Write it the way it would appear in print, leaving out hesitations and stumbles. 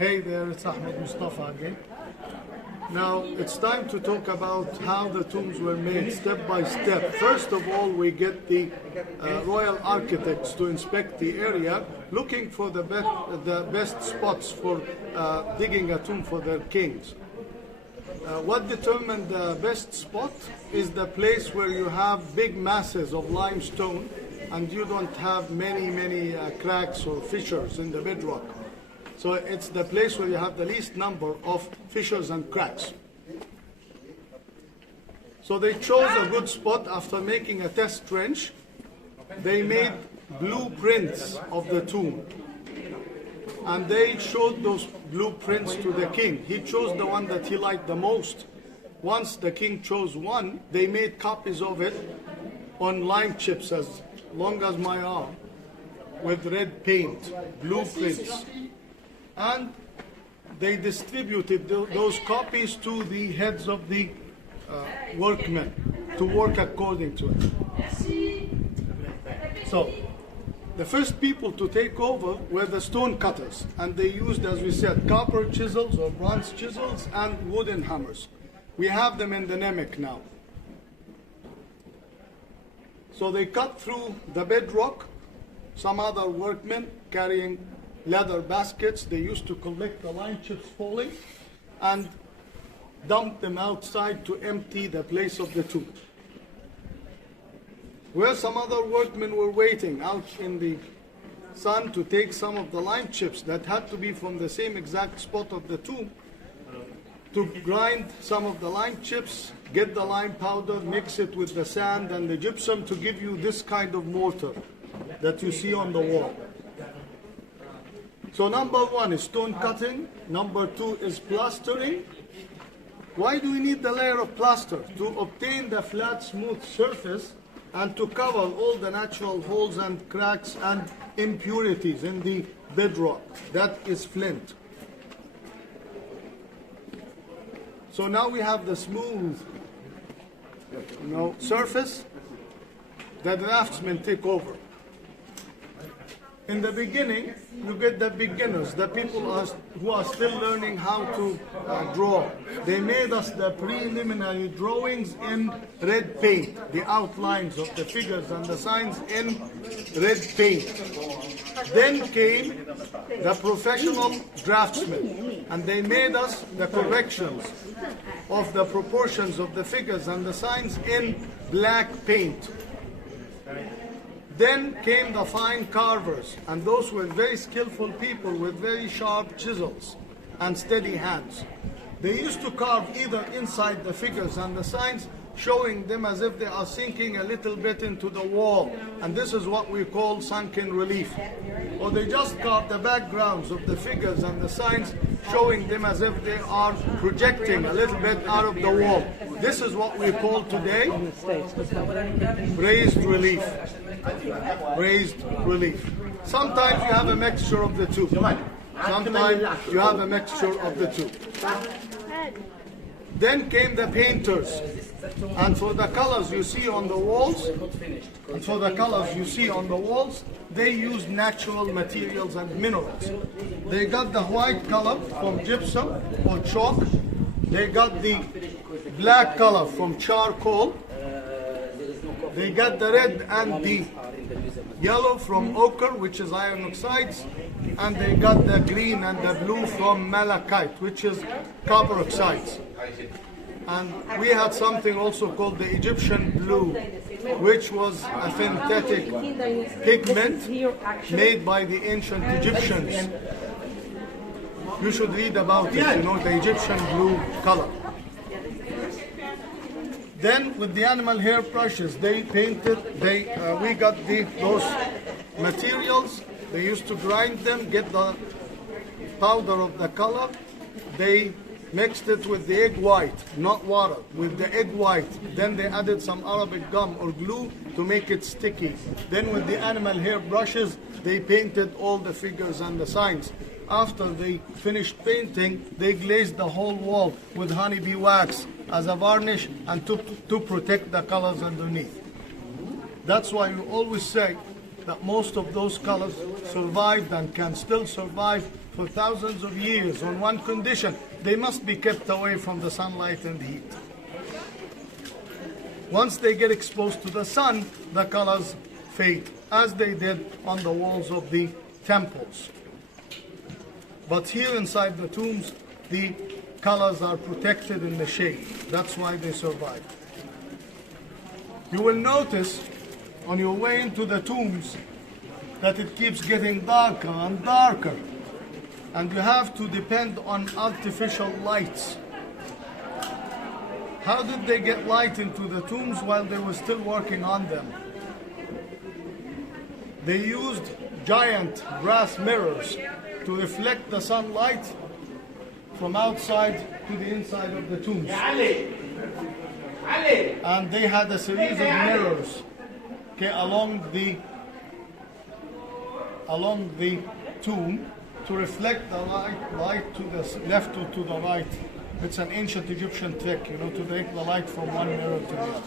Hey there, it's Ahmed Mustafa again. Now, it's time to talk about how the tombs were made step by step. First of all, we get the royal architects to inspect the area, looking for the best spots for digging a tomb for their kings. What determined the best spot is the place where you have big masses of limestone and you don't have many cracks or fissures in the bedrock. So it's the place where you have the least number of fissures and cracks. So they chose a good spot after making a test trench. They made blueprints of the tomb. And they showed those blueprints to the king. He chose the one that he liked the most. Once the king chose one, they made copies of it on lime chips as long as my arm with red paint, blueprints. And they distributed those copies to the heads of the workmen to work according to it. So, the first people to take over were the stone cutters, and they used, as we said, copper chisels or bronze chisels and wooden hammers. We have them in the Nemek now. So they cut through the bedrock. Some other workmen carrying leather baskets, they used to collect the lime chips falling and dump them outside to empty the place of the tomb. Where some other workmen were waiting out in the sun to take some of the lime chips that had to be from the same exact spot of the tomb, to grind some of the lime chips, get the lime powder, mix it with the sand and the gypsum to give you this kind of mortar that you see on the wall. So number one is stone cutting, number two is plastering. Why do we need the layer of plaster? To obtain the flat, smooth surface and to cover all the natural holes and cracks and impurities in the bedrock. That is flint. So now we have the smooth surface. The draftsmen take over. In the beginning, you get the beginners, the people who are still learning how to draw. They made us the preliminary drawings in red paint, the outlines of the figures and the signs in red paint. Then came the professional draftsmen, and they made us the corrections of the proportions of the figures and the signs in black paint. Then came the fine carvers, and those were very skillful people with very sharp chisels and steady hands. They used to carve either inside the figures and the signs, showing them as if they are sinking a little bit into the wall, and this is what we call sunken relief. Or they just carve the backgrounds of the figures and the signs, showing them as if they are projecting a little bit out of the wall. This is what we call today raised relief. Raised relief. Sometimes you have a mixture of the two. Sometimes you have a mixture of the two. Then came the painters, and for the colors you see on the walls, they used natural materials and minerals. They got the white color from gypsum or chalk. They got the black color from charcoal. They got the red and the yellow from ochre, which is iron oxides, and they got the green and the blue from malachite, which is copper oxides. And we had something also called the Egyptian blue, which was a synthetic pigment made by the ancient Egyptians. You should read about it, the Egyptian blue color. Then with the animal hair brushes, they painted, we got those materials. They used to grind them, get the powder of the color. They mixed it with the egg white, not water, with the egg white. Then they added some Arabic gum or glue to make it sticky. Then with the animal hair brushes, they painted all the figures and the signs. After they finished painting, they glazed the whole wall with honeybee wax as a varnish and to protect the colors underneath. That's why we always say that most of those colors survived and can still survive for thousands of years on one condition: they must be kept away from the sunlight and heat. Once they get exposed to the sun, the colors fade, as they did on the walls of the temples. But here inside the tombs, the colors are protected in the shade. That's why they survive. You will notice on your way into the tombs that it keeps getting darker and darker, and you have to depend on artificial lights. How did they get light into the tombs while they were still working on them? They used giant brass mirrors to reflect the sunlight from outside to the inside of the tombs. And they had a series of mirrors, okay, along the tomb to reflect the light to the left or to the right. It's an ancient Egyptian trick, to take the light from one mirror to the other.